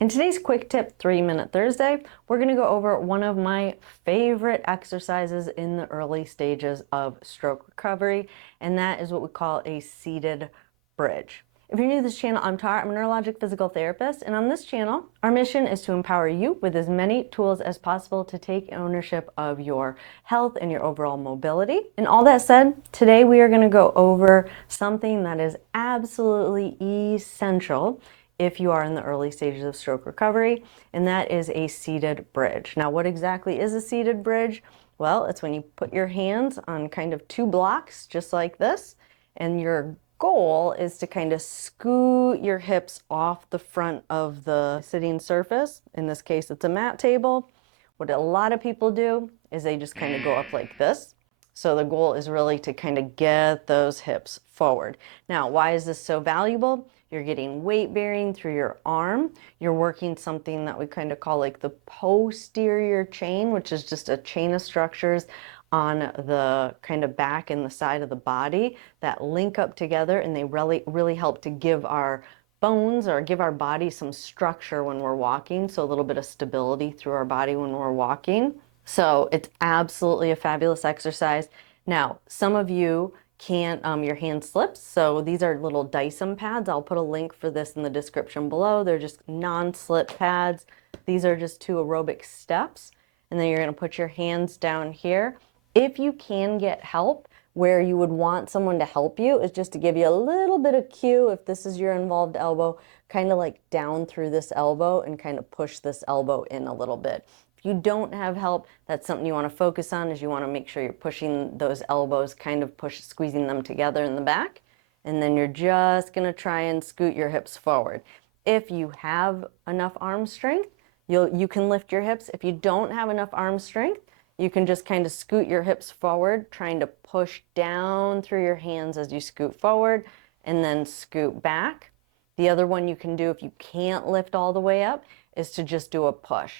In today's Quick Tip 3-Minute Thursday, we're going to go over one of my favorite exercises in the early stages of stroke recovery, and that is what we call a seated bridge. If you're new to this channel, I'm Tara. I'm a neurologic physical therapist, and on this channel, our mission is to empower you with as many tools as possible to take ownership of your health and your overall mobility. And all that said, today we are going to go over something that is absolutely essential if you are in the early stages of stroke recovery, and that is a seated bridge. Now, what exactly is a seated bridge? Well, it's when you put your hands on kind of two blocks, just like this, and your goal is to kind of scoot your hips off the front of the sitting surface. In this case, it's a mat table. What a lot of people do is they just kind of go up like this. So the goal is really to kind of get those hips forward. Now, why is this so valuable? You're getting weight bearing through your arm. You're working something that we kind of call like the posterior chain, which is just a chain of structures on the kind of back and the side of the body that link up together, and they really help to give our bones or give our body some structure when we're walking, so a little bit of stability through our body when we're walking. So it's absolutely a fabulous exercise. Now, some of you can't, your hand slips, so these are little Dyson pads. I'll put a link for this in the description below. They're just non-slip pads. These are just 2 aerobic steps, and then you're going to put your hands down here. If you can get help, where you would want someone to help you is just to give you a little bit of cue. If this is your involved elbow, kind of like down through this elbow and kind of push this elbow in a little bit. If you don't have help, that's something you want to focus on, is you want to make sure you're pushing those elbows, kind of squeezing them together in the back. And then you're just going to try and scoot your hips forward. If you have enough arm strength, you can lift your hips. If you don't have enough arm strength, you can just kind of scoot your hips forward, trying to push down through your hands as you scoot forward and then scoot back. The other one you can do if you can't lift all the way up is to just do a push.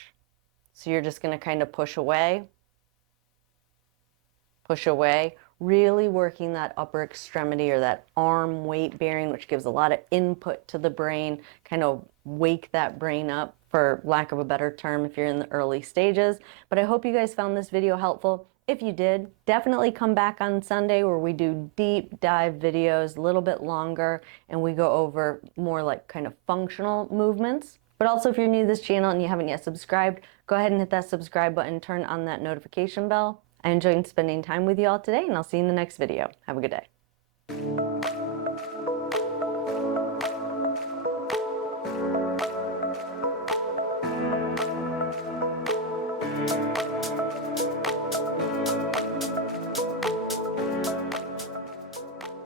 So you're just going to kind of push away, really working that upper extremity or that arm weight bearing, which gives a lot of input to the brain, kind of wake that brain up, for lack of a better term, if you're in the early stages. But I hope you guys found this video helpful. If you did, definitely come back on Sunday where we do deep dive videos, a little bit longer, and we go over more like kind of functional movements. But also, if you're new to this channel and you haven't yet subscribed, go ahead and hit that subscribe button, turn on that notification bell. I enjoyed spending time with you all today, and I'll see you in the next video. Have a good day.